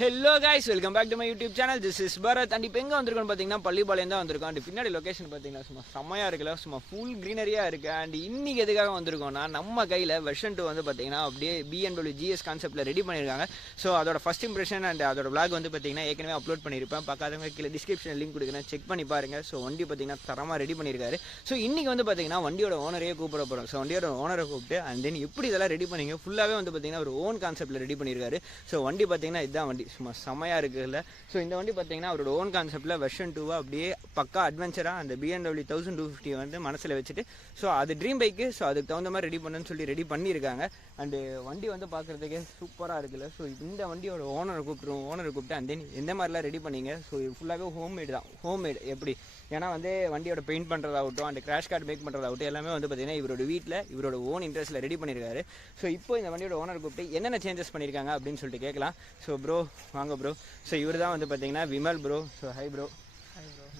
Hello guys, welcome back to my YouTube channel. This is Bharath and இப்போ எங்க வந்திருக்கோம் பாத்தீங்கன்னா பள்ளிபாளையம் தான் வந்திருக்கோம். and பின்னாடி லொகேஷன் பாத்தீங்கன்னா சும்மா செமையா இருக்குல, சும்மா ஃபுல் greenery-ஆ இருக்கு. and இன்னைக்கு எதுக்காக வந்திருக்கோம்னா நம்ம கையில வெர்ஷன் 2 வந்து பாத்தீங்கன்னா அப்படியே BMW GS கான்செப்ட்ல ரெடி பண்ணிருக்காங்க. சோ அதோட ஃபர்ஸ்ட் இம்ப்ரஷன் and அதோட vlog வந்து பாத்தீங்கன்னா ஏற்கனவே அப்லோட் பண்ணிருப்பேன். பார்க்காதவங்க கீழ டிஸ்கிரிப்ஷன்ல லிங்க் கொடுக்கிறேன், செக் பண்ணி பாருங்க. சோ வண்டி பாத்தீங்கன்னா தரமா ரெடி பண்ணிருக்காரு. சோ இன்னைக்கு வந்து பாத்தீங்கன்னா வண்டியோட ஓனரையே கூப்பிட போறோம். சோ வண்டியோட ஓனரை கூப்பிட்டு and then எப்படி இதெல்லாம் ரெடி பண்ணீங்க ஃபுல்லாவே வந்து பாத்தீங்கன்னா ஒரு ஓன் கான்செப்ட்ல ரெடி பண்ணிருக்காரு. சோ வண்டி பாத்தீங்கன்னா இதான் வண்டி சும்மா செமையா இருக்குல்ல. ஸோ இந்த வண்டி பார்த்தீங்கன்னா அவரோட ஓன் கான்செப்டில் வெர்ஷன் 2 அப்படியே பக்கா அட்வென்ச்சராக அந்த BMW1250 வந்து மனசில் வச்சுட்டு ஸோ அது ட்ரீம் பைக்கு. ஸோ அதுக்கு தகுந்த மாதிரி ரெடி பண்ணுன்னு சொல்லி ரெடி பண்ணியிருக்காங்க. அண்டு வண்டி வந்து பார்க்குறதுக்கே சூப்பராக இருக்குல்ல. ஸோ இந்த வண்டியோட ஓனரை கூப்பிட்டு அண்ட் தென் எந்த மாதிரிலாம் ரெடி பண்ணீங்க. ஸோ இது ஃபுல்லாகவே ஹோம்மேடு தான். ஹோம்மேடு எப்படி ஏன்னா வந்து வண்டியோட பெயிண்ட் பண்ணுறதாகட்டும் அந்த கிராஷ் கார்டு மேக் பண்ணுறதாகட்டும் எல்லாமே வந்து பார்த்தீங்கன்னா இவரோட வீட்டில் இவரோட ஓன் இன்ட்ரெஸ்ட்டில் ரெடி பண்ணியிருக்காரு. ஸோ இப்போ இந்த வண்டியோட ஓனர் கூப்பிட்டு என்னென்ன சேஞ்சஸ் பண்ணியிருக்காங்க அப்படின்னு சொல்லிட்டு கேட்கலாம். ஸோ ப்ரோ வாங்க ப்ரோ. ஸோ இவர் தான் வந்து பார்த்தீங்கன்னா Vimal bro. So hi bro.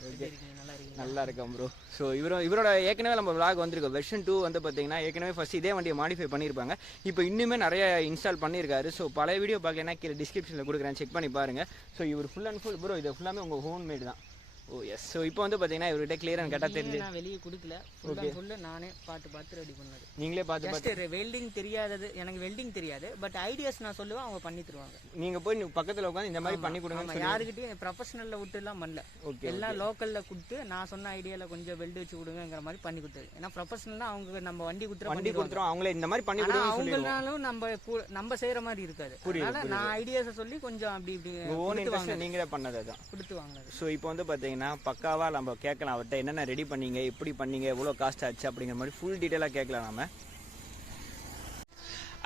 Okay நல்லா இருக்கேன் ப்ரோ. ஸோ இவரோட ஏற்கனவே நம்ம vlog வந்திருக்கோம். வெர்ஷன் 2 வந்து பார்த்தீங்கன்னா ஏற்கனவே ஃபர்ஸ்ட் இதே வண்டியை மாடிஃபை பண்ணியிருப்பாங்க. இப்போ இன்னுமே நிறைய இன்ஸ்டால் பண்ணியிருக்காரு. ஸோ பழைய வீடியோ பார்க்கனா கீழே டிஸ்கிரிப்ஷனில் கொடுக்குறேன், செக் பண்ணி பாருங்கள். ஸோ இவர் ஃபுல் அண்ட் ஃபுல் ப்ரோ இது ஃபுல்லாமே உங்கள் ஹோம்மேட் தான். ஓ எஸ். ஸோ இப்போ வந்து பார்த்தீங்கன்னா இவர்கிட்ட கிளியர் அண்ட் கரெக்டாக தெரிஞ்சு நான் வெளியே கொடுக்கல. ஃபுல்லு நானே பார்த்து ரெடி பண்ணது. நீங்களே பார்த்து வெல்டிங் தெரியாதது எனக்கு வெல்டிங் தெரியாது. பட் ஐடியாஸ் நான் சொல்லுவேன், அவங்க பண்ணி தருவாங்க. நீங்கள் போய் பக்கத்தில் உட்காந்து இந்த மாதிரி பண்ணி கொடுங்க. யாருக்கிட்டையும் ப்ரொஃபஷனலில் விட்டுலாம் பண்ணல. ஓகே எல்லாம் லோக்கலில் கொடுத்து நான் சொன்ன ஐடியாவில் கொஞ்சம் வெல்டு வச்சு கொடுங்கிற மாதிரி பண்ணி கொடுத்தாரு. ஏன்னா ப்ரொஃபஷனல்னா அவங்க நம்ம வண்டி கொடுத்துறோம் அவங்களே இந்த மாதிரி பண்ணி கொடுங்க. அவங்களாலும் நம்ம செய்கிற மாதிரி இருக்காது. அதனால நான் ஐடியாஸை சொல்லி கொஞ்சம் அப்படி இப்படி நீங்களே பண்ணதை தான் கொடுத்து வாங்க. ஸோ இப்போ வந்து பார்த்தீங்கன்னா பக்காவா நம்ம கேட்கலாம் அவர்கிட்ட என்னென்ன ரெடி பண்ணீங்க, எப்படி பண்ணீங்க, எவ்வளோ காஸ்ட் ஆச்சு அப்படிங்கிற மாதிரி ஃபுல் டீட்டெயிலாக கேட்கலாம் நம்ம.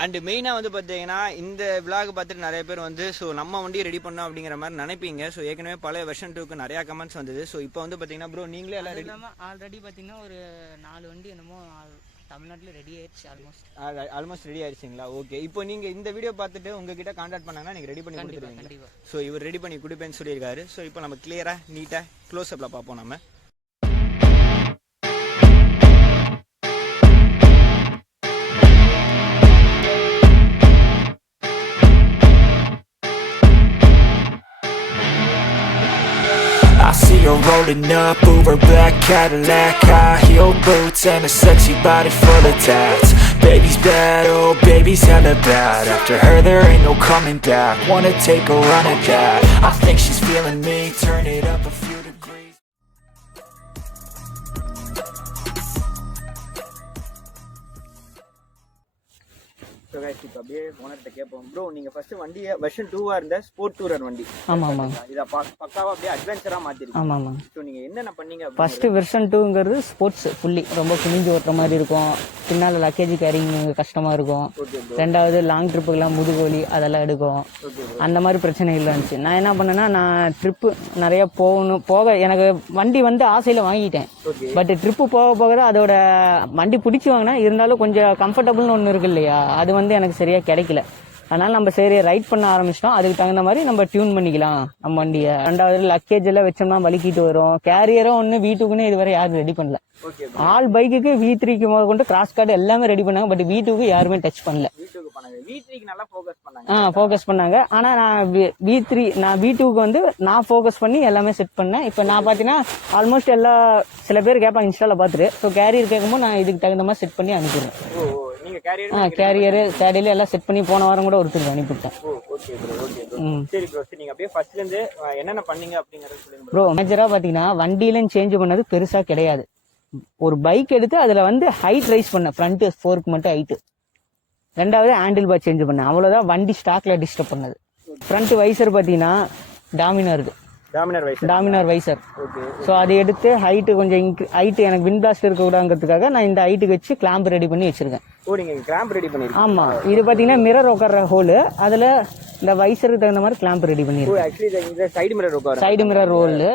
அண்ட் மெயினாக வந்து பார்த்தீங்கன்னா இந்த விளாக் பார்த்துட்டு நிறைய பேர் வந்து ஸோ நம்ம வண்டியை ரெடி பண்ணோம் அப்படிங்கிற மாதிரி நினைப்பீங்க. ஸோ ஏற்கனவே பழைய வெர்ஷன் 2க்கு நிறையா கமெண்ட்ஸ் வந்தது. ஸோ இப்போ வந்து பார்த்தீங்கன்னா ப்ரோ நீங்களே எல்லாம் ரெடி ஆல்ரெடி பார்த்தீங்கன்னா ஒரு 4 வண்டி என்னமோ தமிழ்நாட்டில் ரெடி ஆயிடுச்சு. ஆல்மோஸ்ட் ரெடி ஆயிடுச்சுங்களா? ஓகே. இப்போ நீங்கள் இந்த வீடியோ பார்த்துட்டு உங்ககிட்ட கான்டாக்ட் பண்ணாங்கன்னா நீங்கள் ரெடி பண்ணி கொடுத்துருவீங்க. ஸோ இவர் ரெடி பண்ணி கொடுப்பேன்னு சொல்லியிருக்காரு. ஸோ இப்போ நம்ம கிளியராக நீட்டாக க்ளோஸ் அப்பில் பார்ப்போம் நம்ம. I see her rolling up, Uber black Cadillac, high heel boots and a sexy body full of tats. Baby's bad, oh baby's hella bad. After her there ain't no coming back. Wanna take a run at that. I think she's feeling me, turn it up a few degrees. So guys இப்போ அப்படியே ஓனர்கிட்ட கேட்போம். Bro நீங்கள் first வண்டியை version 2 இருந்த sport tourer வண்டி. ஆமாம் இதை பக்காவாக அப்படியே அட்வென்ச்சராக மாற்றிருக்கு. ஆமாம். ஸோ நீங்கள் என்னென்ன பண்ணீங்க? ஃபர்ஸ்ட் வெர்ஷன் 2ங்கிறது ஸ்போர்ட்ஸ் ஃபுல்லி ரொம்ப குனிஞ்சு ஓட்டுற மாதிரி இருக்கும். பின்னால் லக்கேஜ் கேரிங் கஷ்டமாக இருக்கும். ரெண்டாவது லாங் ட்ரிப்புக்கெல்லாம் முதுகோலி அதெல்லாம் எடுக்கும். அந்த மாதிரி பிரச்சனைகள் இருந்துச்சு. நான் என்ன பண்ணேன்னா நான் ட்ரிப்பு நிறைய போக எனக்கு வண்டி வந்து ஆசையில் வாங்கிட்டேன். பட் ட்ரிப்பு போக தான் அதோட வண்டி பிடிச்சி வாங்கினா இருந்தாலும் கொஞ்சம் கம்ஃபர்டபுள்னு ஒன்று இருக்கு இல்லையா, அது வந்து எனக்கு சரியா கிடைக்கல. அதனால நம்ம சரி ரைட் பண்ண ஆரம்பிச்சிட்டோம். அதுக்கு தகுந்த மாதிரி நம்ம டியூன் பண்ணிக்கலாம் நம்ம வண்டியை. ரெண்டாவது லக்கேஜ் எல்லாம் வச்சோம்னா வலிக்கிட்டு வரும். கேரியரும் ஒன்று வீட்டுக்குன்னு இதுவரை யாரும் ரெடி பண்ணல. ஆல் பைக்குக்கு V3க்கு கொண்டு கிராஸ் கார்டு எல்லாமே ரெடி பண்ணாங்க. பட் V2க்கு யாருமே டச் பண்ணல. ஃபோக்கஸ் பண்ணாங்க. ஆனா நான் V2க்கு வந்து நான் ஃபோக்கஸ் பண்ணி எல்லாமே செட் பண்ணேன். இப்போ நான் பாத்தீங்கன்னா ஆல்மோஸ்ட் எல்லா சில பேர் கேட்பாங்க இன்ஸ்டால பாத்துட்டு. ஸோ கேரியர் கேட்கும்போது நான் இதுக்கு தகுந்த மாதிரி செட் பண்ணி அனுப்பிடுறேன். கேரியர் சேடியில எல்லாம் செட் பண்ணி போன வாரம் கூட ஒருத்தருக்கு அனுப்பிவிட்டேன். ப்ரோ மேஜரா பாத்தீங்கன்னா வண்டியில சேஞ்ச் பண்ணது பெருசா கிடையாது. ஒரு பைக் எடுத்து அதுல வந்து ஹைட் ரைஸ் பண்ண ஃப்ரண்ட் ஃபோர்க் மட்டும் ஹைட். ரெண்டாவது ஹேண்டில் பார் சேஞ்ச் பண்ணேன். அவ்வளவுதான் வண்டி ஸ்டாக்ல டிஸ்டர்ப் பண்ணது. ஃப்ரண்ட் வைசர் பாத்தீங்கன்னா டாமினார் வைசர். ஸோ அதை எடுத்து ஹைட்டு கொஞ்சம் ஹைட்டு எனக்கு விண்ட் பிளாஸ்ட் இருக்க கூடாதுங்கிறதுக்காக நான் இந்த ஹைட்டுக்கு வச்சு கிளாம்ப் ரெடி பண்ணி வச்சிருக்கேன். ஆமா, இது பாத்தீங்கன்னா மிரர் உட்கார்ற ஹோல். அதுல இந்த வைசருக்கு தகுந்த மாதிரி கிளாம்ப் ரெடி பண்ணிருக்கேன். Side mirror roll.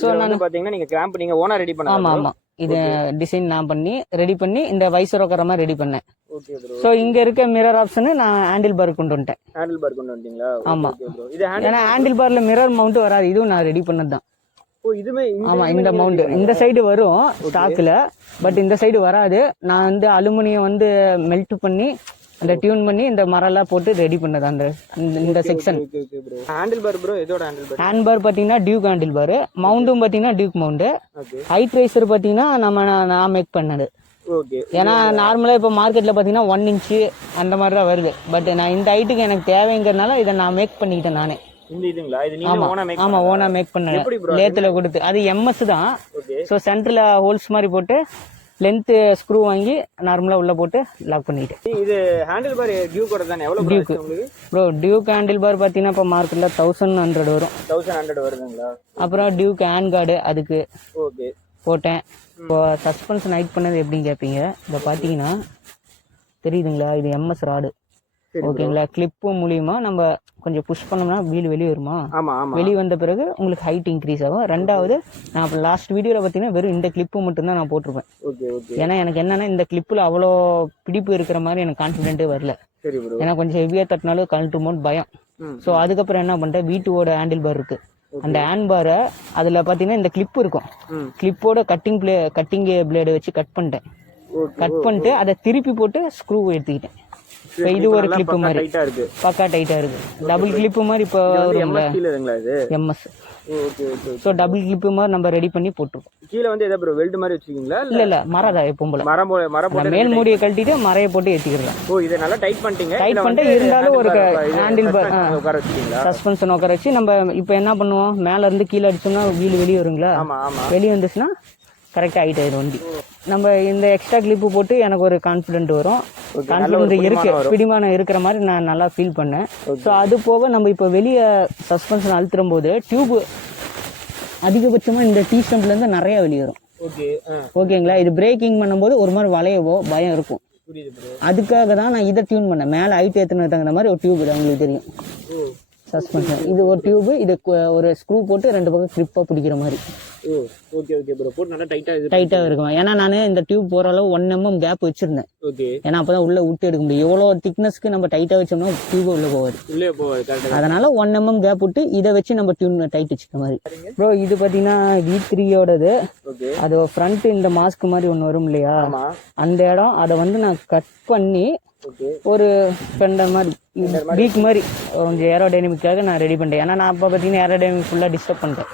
சோ நான் பாத்தீங்கன்னா நீங்க கிளாம்ப் நீங்க ஓனா ரெடி பண்ணீங்க. ஆமா இது டிசைன் நான் பண்ணி ரெடி பண்ணி இந்த வைசர் உட்கார்ற மாதிரி ரெடி பண்ணேன். சோ இங்க இருக்க மிரர் ஆப்ஷன் நான் ஹேண்டில் பார் கொண்டு வந்துட்டேன். ஆமா, ஏன்னா ஹேண்டில் பார்ல மிரர் மவுண்ட் வராது. இதுவும் நான் ரெடி பண்ணதுதான். ஆமா, இந்த மவுண்ட் இந்த சைடு வரும் ஸ்டாக்ல. பட் இந்த சைடு வராது. நான் வந்து அலுமினியம் வந்து மெல்ட் பண்ணி அந்த டியூன் பண்ணி இந்த மரம்லாம் போட்டு ரெடி பண்ணது அந்த இந்த செக்ஷன். ஹேண்டில் பார் ப்ரோ எதோட ஹேண்டில் பார்? ஹேண்ட் பார் பார்த்தீங்கன்னா டியூக் ஹேண்டில் பார், மவுண்டும் பார்த்தீங்கன்னா டியூக் மவுண்டு. ஹைட் ரைசர் பார்த்தீங்கன்னா நான் மேக் பண்ணது. ஓகே. ஏன்னா நார்மலாக இப்போ மார்க்கெட்டில் பார்த்தீங்கன்னா 1 இன்ச்சு அந்த மாதிரி தான் வருது. பட் நான் இந்த ஹைட்டுக்கு எனக்கு தேவைங்கிறதுனால இதை நான் மேக் பண்ணிக்கிட்டேன் நானே. இந்த இதுங்களா? இது நீங்க ஓனா மேக் ஆமா ஓனா மேக் பண்ணேன். லேத்துல கொடுத்து அது எம்எஸ் தான். ஸோ சென்டர்ல ஹோல்ஸ் மாதிரி போட்டு லென்த் ஸ்க்ரூ வாங்கி நார்மலா உள்ள போட்டு லாக் பண்ணிட்டேன். இது ஹேண்டில் பார் டியூக்கோட தானே? எவ்வளவு டியூக் உங்களுக்கு ப்ரோ? டியூக் ஹேண்டில் பார் பாத்தீங்கன்னா இப்போ மார்க்கெட்ல 1100 வரும். 1100 வருதுங்களா? அப்புறம் டியூக் ஹேண்ட் கார்டு அதுக்கு ஓகே போட்டேன். இப்போ சஸ்பென்ஷன் ஹைட் பண்ணது எப்படின்னு கேட்பீங்க. இப்போ பாத்தீங்கன்னா தெரியுதுங்களா, இது எம்எஸ் ராடு. ஓகேங்களா, கிளிப்பு மூலியமா நம்ம கொஞ்சம் புஷ் பண்ணோம்னா வீல் வெளியே வருமா? வெளியே வந்த பிறகு உங்களுக்கு ஹைட் இன்க்ரீஸ் ஆகும். ரெண்டாவது நான் இப்போ லாஸ்ட் வீடியோவில் பார்த்தீங்கன்னா வெறும் இந்த கிளிப்பு மட்டும்தான் நான் போட்டிருப்பேன். ஏன்னா எனக்கு என்னன்னா இந்த கிளிப்பில் அவ்வளோ பிடிப்பு இருக்கிற மாதிரி எனக்கு கான்ஃபிடென்ட்டே வரல. ஏன்னா கொஞ்சம் ஹெவியாக தட்டினாலும் கழட்டுமோன்னு பயம். ஸோ அதுக்கப்புறம் என்ன பண்ணிட்டேன், வீட்டோட ஹேண்டில் பார் இருக்கு, அந்த ஹேண்ட் பாரை அதில் பார்த்தீங்கன்னா இந்த கிளிப் இருக்கும், கிளிப்போட கட்டிங் பிளேடு வச்சு கட் பண்ணிட்டு அதை திருப்பி போட்டு ஸ்க்ரூ எடுத்துக்கிட்டேன். இப்போ இது ஒரு கிளிப் மாதிரி பக்கா டைட்டா இருக்கு. டபுள் கிளிப் மாதிரி இப்போ எம்எஸ். ஸோ டபுள் கிளிப் மாதிரி நம்ம ரெடி பண்ணி போட்டுருக்கோம். கீழே வந்து ஏதாவது வெல்ட் மாதிரி வச்சுக்கீங்களா? இல்ல மரதா எப்பவும் போல மரம் மேல் மூடியை கழட்டிட்டு மரையை போட்டு ஏற்றிக்கிறேன். ஓ, இதை நல்லா டைட் பண்ணிட்டீங்க. டைட் பண்ணிட்டு இருந்தாலும் ஒரு ஹேண்டில் பார் சஸ்பென்ஷன் உட்கார வச்சு நம்ம இப்போ என்ன பண்ணுவோம், மேல இருந்து கீழே அடிச்சோம்னா வீல் வெளியே வருங்களா? வெளியே வந்துச்சுன்னா கரெக்டாக ஹைட் ஆயிடும் வண்டி. நம்ம இந்த எக்ஸ்ட்ரா கிளிப்பு போட்டு எனக்கு ஒரு கான்ஃபிடென்ட் வரும். கான்ஃபிடென்ட் இருக்கு, பிடிமானம் இருக்கிற மாதிரி நான் நல்லா ஃபீல் பண்ணேன். ஸோ அது போக நம்ம இப்போ வெளியே சஸ்பென்ஷன் அழுத்தும் போது டியூப் அதிகபட்சமாக இந்த டீ ஸ்டம்ப்லேருந்து நிறைய வெளியே வரும். ஓகேங்களா, இது பிரேக்கிங் பண்ணும்போது ஒரு மாதிரி வளையவோ பயம் இருக்கும். அதுக்காக தான் நான் இதை டியூன் பண்ணேன். மேலே ஹைட் ஏற்றினது தகுந்த மாதிரி ஒரு டியூப் தான் உங்களுக்கு தெரியும் சஸ்பென்ஷன். இது ஒரு டியூப், இது ஒரு ஸ்க்ரூ போட்டு 2 பக்கம் கிரிப்பா பிடிக்கிற மாதிரி. டைட்டா இருக்கும். ஏன்னா நான் இந்த டியூப் போற அளவு 1 mm கேப் வச்சிருந்தேன். ஏன்னா அப்பதான் உள்ள விட்டு எடுக்க முடியும். எவ்வளவு திக்னஸ்க்கு நம்ம டைட்டா வச்சோம்னா டியூப் உள்ள போகாது. அதனால 1 mm கேப் விட்டு இதை வச்சு நம்ம டியூன் டைட் வச்சுக்க மாதிரி. ப்ரோ இது பாத்தீங்கன்னா V3யோடது. அது ஃப்ரண்ட் இந்த மாஸ்க் மாதிரி ஒண்ணு வரும் இல்லையா, அந்த இடம் அதை வந்து நான் கட் பண்ணி ஒரு ஃபெண்டர் மாதிரி பீக் மாதிரி கொஞ்சம் ஏரோடைனமிக்காக நான் ரெடி பண்ணிட்டேன். ஏன்னா நான் அப்போ பார்த்தீங்கன்னா ஏரோடைனமிக் ஃபுல்லாக டிஸ்டர்ப் பண்ணிட்டேன்.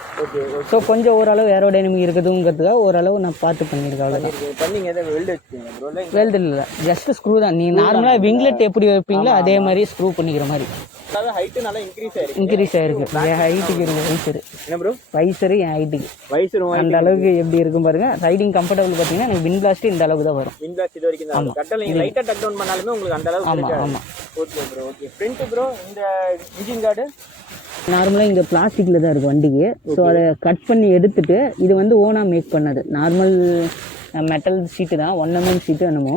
ஸோ கொஞ்சம் ஓரளவு ஏரோடைனமிக் இருக்குதுங்கிறதுக்காக ஓரளவு நான் பார்த்து பண்ணியிருக்கேன். அவ்வளோதான். வெல்டு இல்லை, ஜஸ்ட் ஸ்க்ரூ தான். நீ நார்மலாக விங்லெட் எப்படி வைப்பீங்களோ அதே மாதிரி ஸ்க்ரூ பண்ணிக்கிற மாதிரி. இன்க்ரீஸ் ஆயிருக்கு. என் ஹைட்டுக்கு இருக்கு வைசரு என் ஹைட்டுக்கு அந்த அளவுக்கு எப்படி இருக்கும் பாருங்க. ரைடிங் கம்ஃபர்டபுள் பாத்தீங்கன்னா எனக்கு விண்ட் பிளாஸ்ட் இந்த அளவுக்கு தான் வரும். நார்மலா இங்க பிளாஸ்டிக்ல தான் இருக்கு வண்டிக்கு. ஸோ அதை கட் பண்ணி எடுத்துட்டு இது வந்து ஓனா மேக் பண்ணது. நார்மல் மெட்டல் ஷீட்டு தான், 1 mm ஷீட்டு என்னமோ.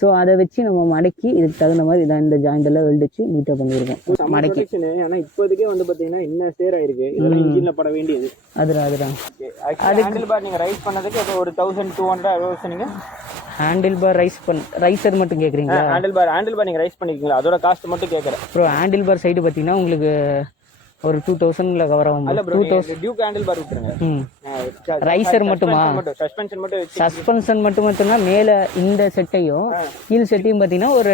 ஸோ அதை வச்சு நம்ம மடக்கி இதுக்கு தகுந்த மாதிரி இதான் இந்த ஜாயிண்ட் எல்லாம் வெல்ட் வச்சு நீட்டாக பண்ணியிருக்கோம் மடக்கி. ஆனால் இப்போதைக்கே வந்து பார்த்தீங்கன்னா என்ன சேர் ஆயிருக்கு, இதெல்லாம் இன்ஜின்ல பட வேண்டியது. அதுதான் ஹேண்டில் பார் நீங்கள் ரைஸ் பண்ணதுக்கு ஒரு 1200 சொன்னீங்க. ஹேண்டில் பார் ரைசர் மட்டும் கேட்குறீங்களா? ஹேண்டில் பார் நீங்கள் ரைஸ் பண்ணிருக்கீங்களா, அதோட காஸ்ட் மட்டும் கேட்குறேன். அப்புறம் ஹேண்டில் பார் சைடு பார்த்தீங்கன்னா உங்களுக்கு ஒரு 2000 கவர் ஆகும். 2000 டியூக் ஹேண்டில் பார் விட்டுருங்க. ரைசர் மட்டுமா? சஸ்பென்ஷன் மட்டும்னா மேல இந்த செட்டையும் கீழ் செட்டையும் பாத்தீங்கன்னா ஒரு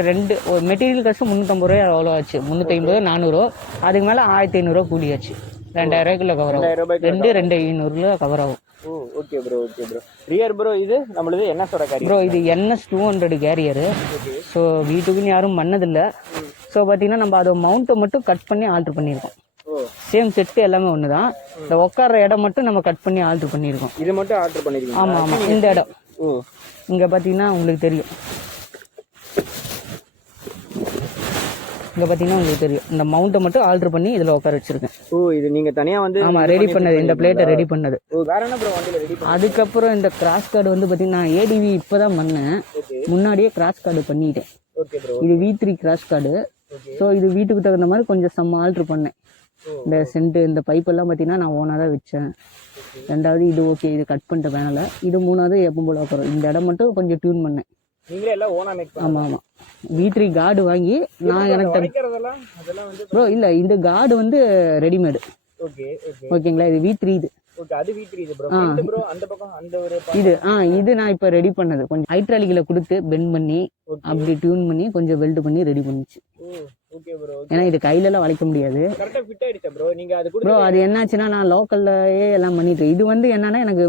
மெட்டீரியல் காஸ்ட் 350 ரூபாய் அவ்வளோ ஆச்சு. 350 400. அதுக்கு மேல 1500 கூலியாச்சு. 2000 ரூபாய்க்குள்ள கவர் ஆகும். 2500 கவர் ஆகும். Okay bro. ரியர் ப்ரோ இது நம்மளுது NS-ஓட கேரியர் ப்ரோ. இது NS 200 கேரியர். ஸோ வீட்டுக்குன்னு யாரும் பண்ணதில்லை. ஸோ பார்த்தீங்கன்னா நம்ம அதை மவுண்ட்டை மட்டும் கட் பண்ணி ஆல்டர் பண்ணியிருக்கோம். சேம் செட்டு எல்லாமே ஒண்ணுதான். இந்த உட்கார்ற இடம் மட்டும் நம்ம கட் பண்ணி ஆல்டர் பண்ணிருக்கோம். இது மட்டும் ஆல்டர் பண்ணிருக்கீங்க? ஆமா. இந்த இடம் இங்க பாத்தீங்கன்னா உங்களுக்கு தெரியும். இந்த மவுண்ட்டை மட்டும் ஆல்டர் பண்ணி இதுல உட்கார வச்சிருக்கேன். இது நீங்க தனியா வந்து ரெடி பண்ணது, இந்த பிளேட்டை ரெடி பண்ணது. வேற என்ன ப்ரோ வண்டியில ரெடி பண்ணீங்க? அதுக்கப்புறம் இந்த கிராஸ் கார்டு வந்து பாத்தீங்கன்னா ADV இப்பதான் பண்ணேன். முன்னாடியே கிராஸ் கார்டு பண்ணிட்டேன். இது V3 கிராஸ் கார்டு. ஸோ இது வீட்டுக்கு தகுந்த மாதிரி கொஞ்சம் ஆல்டர் பண்ணேன். இந்த சென்ட் இந்த பைப் எல்லாம் பார்த்தீங்கன்னா நான் ஓனாக தான் வச்சேன். ரெண்டாவது இது ஓகே, இது கட் பண்ணிட்ட பேனல. இது மூணாவது எப்பவும் போல உட்காரும். இந்த இடம் மட்டும் கொஞ்சம் டியூன் பண்ணேன். ஆமாம். V3 கார்டு வாங்கி நான் எனக்கு ப்ரோ இல்லை, இந்த கார்டு வந்து ரெடிமேடு. ஓகேங்களா, இது V3 இது. ஓகே அது V3 இது ப்ரோ ஃப்ரண்ட் ப்ரோ அந்த பக்கம் அந்த ஒரு இது நான் இப்ப ரெடி பண்ணது கொஞ்சம் ஹைட்ராலிக்ல கொடுத்து பெண்ட் பண்ணி அப்படி டியூன் பண்ணி கொஞ்சம் வெல்ட் பண்ணி ரெடி பண்ணிச்சு. ஓகே ப்ரோ ஏன்னா இது கையில எல்லாம் வளைக்க முடியாது. கரெக்ட்டா ஃபிட் ஆயிடுச்சா ப்ரோ நீங்க அது ப்ரோ அது என்னாச்சுன்னா நான் லோக்கல்லயே எல்லாம் பண்ணிட்டு இது என்னன்னா எனக்கு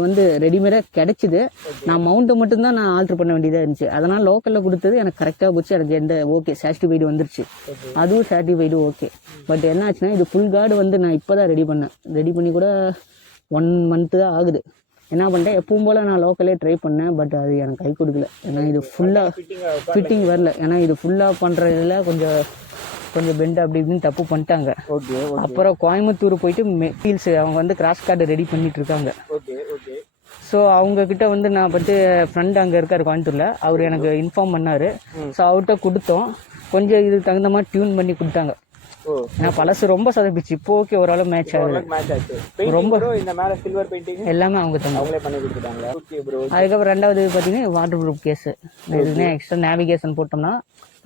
ரெடிமேடா கிடைச்சது. நான் மவுண்ட் மட்டும் தான் நான் ஆல்டர் பண்ண வேண்டியதா இருந்துச்சு. அதனால லோக்கல்ல கொடுத்தது எனக்கு கரெக்டா போச்சு. எனக்கு எந்த ஓகே சாட்டிஸ்ஃபைடு வந்துருச்சு. அதுவும் சாட்டிஸ்ஃபைடு ஓகே. பட் என்னாச்சுன்னா இது ஃபுல் கார்டு நான் இப்பதான் ரெடி பண்ணி கூட 1 month தான் ஆகுது. என்ன பண்ணிட்டேன் எப்பவும் போல நான் லோக்கலே ட்ரை பண்ணேன். பட் அது எனக்கு கை கொடுக்கல. ஏன்னா இது ஃபுல்லா ஃபிட்டிங் வரல. ஏன்னா இது ஃபுல்லா பண்றதுல கொஞ்சம் பெண்ட் அப்படி இப்படின்னு தப்பு பண்ணிட்டாங்க. அப்புறம் கோயம்புத்தூர் போயிட்டு மெட்டீரியல்ஸ் அவங்க கிராஸ் கார்டு ரெடி பண்ணிட்டு இருக்காங்க. ஸோ அவங்க கிட்ட நான் ஃப்ரெண்ட் அங்கே இருக்காரு கோயம்புத்தூர்ல. அவர் எனக்கு இன்ஃபார்ம் பண்ணாரு. ஸோ அவர்கிட்ட கொடுத்தோம். கொஞ்சம் இதுக்கு தகுந்த மாதிரி டியூன் பண்ணி கொடுத்தாங்க. நான் பழசு ரொம்ப சதப்பிச்சு. இப்போ ஓகே ஓரளவு மேட்ச் ஆகுது. ரொம்ப இந்த மேல சில்வர் பெயிண்டிங் எல்லாமே அவங்களே பண்ணி கொடுத்துட்டாங்க. Okay bro. அதுக்கப்புறம் ரெண்டாவது பாத்தீங்கன்னா வாட்டர் ப்ரூஃப் கேஸ். இதுல எக்ஸ்ட்ரா நேவிகேஷன் போட்டோம்னா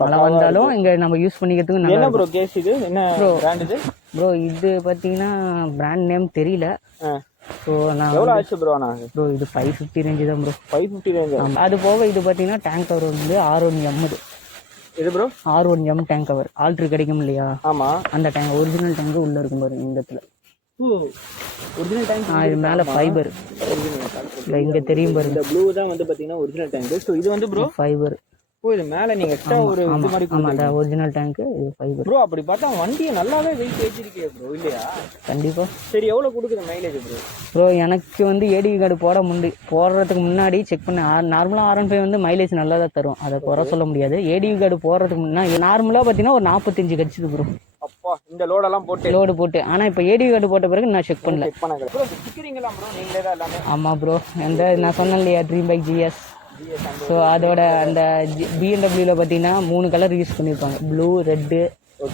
மழை வந்தாலும் இங்க நம்ம யூஸ் பண்ணிக்கிறதுக்கு நல்லா. என்ன ப்ரோ கேஸ் இது? என்ன பிராண்ட் இது? ப்ரோ இது பாத்தீங்கன்னா பிராண்ட் நேம் தெரியல. ஸோ நான் எவ்வளவு ஆச்சு ப்ரோ? ப்ரோ இது 550 ரேஞ்ச் தான் ப்ரோ. 550 ரேஞ்ச். அது போக இது பாத்தீங்கன்னா டேங்க் கவர் R1M. இது bro R1M tank cover alter கிடைக்கும் இல்லையா? ஆமா அந்த டேங்க் ஒரிஜினல் டேங்க் உள்ள இருக்கும் பாருங்க இந்த இடத்துல. Original tank. இது மேல ஃபைபர் இங்க தெரியும் பாருங்க. இந்த ப்ளூ தான் பாத்தீங்கன்னா ஒரிஜினல் டேங்க். சோ இது ப்ரோ ஃபைபர். இது மேல நீங்க எக்ஸ்ட்ரா ஒரு இது மாதிரி ஆமாடா ஒரிஜினல் டேங்க் இது ஃபைபர். ப்ரோ அப்படி பார்த்தா வண்டியை நல்லாவே வெயிட் ஏற்றிருக்கே ப்ரோ இல்லையா? கண்டிப்பா. சரி எவ்வளவு கொடுக்குது மைலேஜ் ப்ரோ? ப்ரோ எனக்கு ADV கார்டு போடுறதுக்கு முன்னாடி செக் பண்ண நார்மலா R15 மைலேஜ் நல்லா தான் தரும். அதை குறை சொல்ல முடியாது. ADV கார்டு போடுறதுக்கு முன்னாடி நார்மலா பாத்தீங்கன்னா ஒரு 45 கிடைச்சது ப்ரோ. அப்பா இந்த லோடெல்லாம் போட்டு ஆனா இப்ப ADV கார்டு போட்ட பிறகு நான் செக் பண்ணல. ப்ரோ ஸ்டிக்கரிங் எல்லாம் ப்ரோ நீங்களே தான் எல்லாமே? ஆமா ப்ரோ. நான் சொன்னேன் இல்லையா Adv Bike GS. ஸோ அதோட அந்த BMW பார்த்தீங்கன்னா 3 கலர் யூஸ் பண்ணியிருப்பாங்க. Blue red.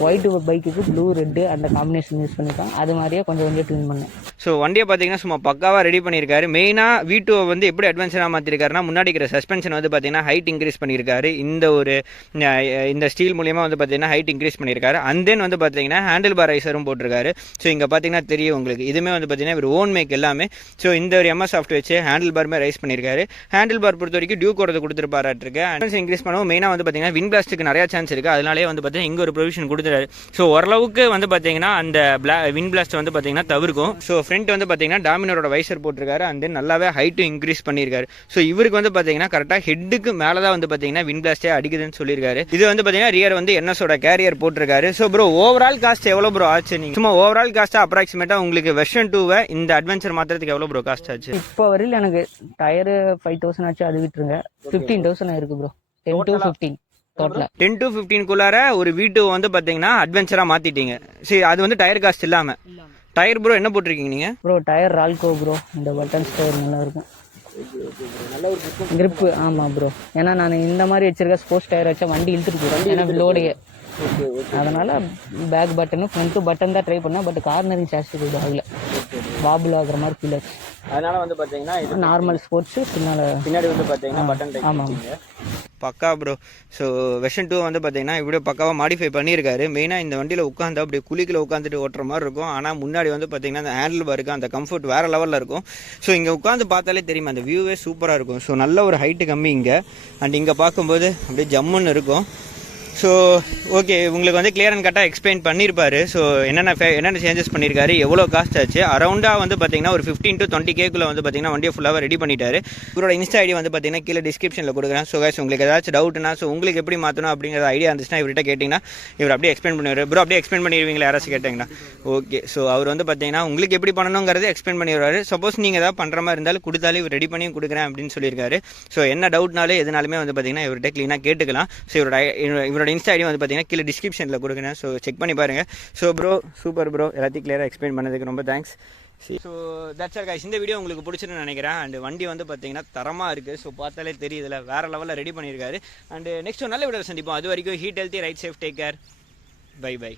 ஒயிட் பைக்குக்கு ப்ளூ ரெட்டு அந்த காம்பினேஷன் யூஸ் பண்ணியிருக்காங்க. அது மாதிரியே கொஞ்சம் ட்யூன் பண்ணேன். ஸோ வண்டியை பார்த்தீங்கன்னா சும்மா பக்காவாக ரெடி பண்ணியிருக்காரு. மெயினாக V2 எப்படி அட்வென்ச்சராக மாற்றிருக்காருன்னா முன்னாடி இருக்கிற சஸ்பென்ஷன் பார்த்தீங்கன்னா ஹைட் இன்க்ரீஸ் பண்ணியிருக்காரு. இந்த ஸ்டீல் மூலியமாக பார்த்தீங்கன்னா ஹைட் இன்க்ரீஸ் பண்ணியிருக்காரு. அண்ட் தென் பார்த்தீங்கன்னா ஹேண்டில் பார் ரைசரும் போட்டிருக்காரு. ஸோ இங்கே பார்த்தீங்கன்னா தெரியும் உங்களுக்கு. இதுவுமே பார்த்தீங்கன்னா இவர் ஓன் மேக் எல்லாமே. ஸோ இந்த ஒரு MS சாஃப்ட் வச்சு ஹேண்டில் பாருமே ரைஸ் பண்ணியிருக்காரு. ஹேண்டில் பார் பொறுத்த வரைக்கும் டியூக்கோட கொடுத்துருப்பாராட்டிருக்கு. அட்வென்ஸ் இன்க்ரீஸ் பண்ணவும் மெயினாக பார்த்தீங்கன்னா வின் பிளாஸ்ட்டுக்கு நிறையா சான்ஸ் இருக்குது. அதனாலே பார்த்தீங்கன்னா இங்கே ஒரு ப்ரொவிஷன் கொடுத்துறாரு. ஸோ ஓரளவுக்கு பார்த்தீங்கன்னா அந்த வின் பிளாஸ்ட் பார்த்தீங்கன்னா தவிர்க்கும். ஸோ ஃப்ரண்ட் பார்த்தீங்கன்னா டாமினரோட வைசர் போட்டிருக்காரு. அண்ட் தென் நல்லாவே ஹைட்டும் இன்க்ரீஸ் பண்ணியிருக்காரு. ஸோ இவருக்கு பார்த்தீங்கன்னா கரெக்டாக ஹெட்டுக்கு மேலே தான் பார்த்தீங்கன்னா வின் பிளாஸ்டே அடிக்குதுன்னு சொல்லியிருக்காரு. இது பார்த்தீங்கன்னா ரியர் NSோட கேரியர் போட்டிருக்காரு. ஸோ ப்ரோ ஓவரால் காஸ்ட் எவ்வளோ ப்ரோ ஆச்சு? நீங்கள் சும்மா ஓவரால் காஸ்ட்டாக அப்ராக்சிமேட்டாக உங்களுக்கு வெர்ஷன் 2 இந்த அட்வென்ச்சர் மாத்திரத்துக்கு எவ்வளோ ப்ரோ காஸ்ட் ஆச்சு? இப்போ வரையில் எனக்கு டயரு 5000 ஆச்சு. அது விட்டுருங்க 15000 இருக்கு ப்ரோ. 10 to 15 டோட்டலா 10 to 15 குள்ளார ஒரு V2 பார்த்தீங்கன்னா அட்வென்ச்சரா மாத்திட்டீங்க. சரி அது டயர் காஸ்ட் இல்லாம. டயர் ப்ரோ என்ன போட்டிருக்கீங்க நீங்க? Bro tyre Ralco bro. இந்த பட்டன் ஸ்டோர் நல்லா இருக்கும். கிரிப். ஆமா ப்ரோ. ஏன்னா நான் இந்த மாதிரி வச்சிருக்க ஸ்போர்ட்ஸ் டயர் வச்சா வண்டி இழுத்துட்டு போயிடும். ஏன்னா லோடைய அதனால பேக் பட்டனும் ஃப்ரண்ட் பட்டன் தான் ட்ரை பண்ணேன். பட் கார்னரிங் சாஸ்ட் ஆகல. வாபிள் ஆகுற மாதிரி ஃபீல் ஆச்சு. அதனால பார்த்தீங்கன்னா இது நார்மல் ஸ்போர்ட்ஸ் பின்னாடி பார்த்தீங்கன்னா பட்டன் டைப். ஆமாம் பக்கா ப்ரோ. ஸோ வெர்ஷன் 2 பார்த்தீங்கன்னா இப்படி பக்காவாக மாடிஃபை பண்ணியிருக்காரு. மெயினாக இந்த வண்டியில் உட்காந்து அப்படியே குளிக்கில் உட்காந்துட்டு ஓட்டுற மாதிரி இருக்கும். ஆனால் முன்னாடி பார்த்தீங்கன்னா அந்த ஹேண்டில் பாருக்கு அந்த கம்ஃபர்ட் வேறு லெவலில் இருக்கும். ஸோ இங்கே உட்காந்து பார்த்தாலே தெரியுமா அந்த வியூவே சூப்பராக இருக்கும். ஸோ நல்ல ஒரு ஹைட்டு கம்மி இங்கே. அண்ட் இங்கே பார்க்கும்போது அப்படியே ஜம்முன்னு இருக்கும். ஸோ ஓகே உங்களுக்கு கிளியர் அண்ட் கட்டாக எக்ஸ்பிளைன் பண்ணியிருப்பாரு. ஸோ என்னென்ன சேஞ்சஸ் பண்ணியிருக்காரு, எவ்வளோ காஸ்ட் ஆச்சு, அரௌண்டாக பார்த்தீங்கன்னா ஒரு 15 to 20Kக்குள்ளே பார்த்தீங்கன்னா வண்டியை ஃபுல்லாக ரெடி பண்ணிட்டாரு. இவரோட இன்ஸ்டா ஐடி பார்த்தீங்கன்னா கீழே டிஸ்கிரிப்ஷனில் கொடுக்குறேன். ஸோ கைஸ் உங்களுக்கு ஏதாச்சும் டவுட்னா உங்களுக்கு எப்படி மாற்றணும் அப்படிங்கிற ஐடியா இருந்துச்சுன்னா இவர்கிட்ட கேட்டிங்கன்னா இவர் அப்படியே எக்ஸ்பிளைன் பண்ணுவார். ப்ரோ அப்படியே எக்ஸ்பிளைன் பண்ணிடுவீங்களா யாராச்சும் கேட்டிங்கன்னா? ஓகே. ஸோ அவர் பார்த்தீங்கன்னா உங்களுக்கு எப்படி பண்ணணுங்கிறது எக்ஸ்பிளைன் பண்ணிடுவார். சப்போஸ் நீங்கள் ஏதாவது பண்ணுற மாதிரி இருந்தாலும் கொடுத்தாலும் இவர் ரெடி பண்ணியும் கொடுக்குறேன் அப்படின்னு சொல்லியிருக்காரு. ஸோ என்ன டவுட்னாலும் எதுனாலுமே பார்த்தீங்கன்னா இவர்கிட்ட க்ளீனாக கேட்டுக்கலாம். ஸோ இவரோட இன்ஸ்டா ஐடி பார்த்தீங்கன்னா கீழே டிஸ்கிரிப்ஷனில் கொடுக்குறேன். ஸோ செக் பண்ணி பாருங்கள். ஸோ ப்ரோ சூப்பர் ப்ரோ, எல்லாத்தையும் கிளியராக எக்ஸ்பிளைன் பண்ணதுக்கு ரொம்ப thanks. So that's all guys. இந்த வீடியோ உங்களுக்கு பிடிச்சிருன்னு நினைக்கிறேன். அண்ட் வண்டி பார்த்தீங்கன்னா தரமாக இருக்குது. ஸோ பார்த்தாலே தெரியுதுல வேறு லெவலில் ரெடி பண்ணியிருக்காரு. அண்ட் நெக்ஸ்ட் நல்ல வீடியோ சந்திப்போம். அது வரைக்கும் eat healthy ride safe take care. Bye by.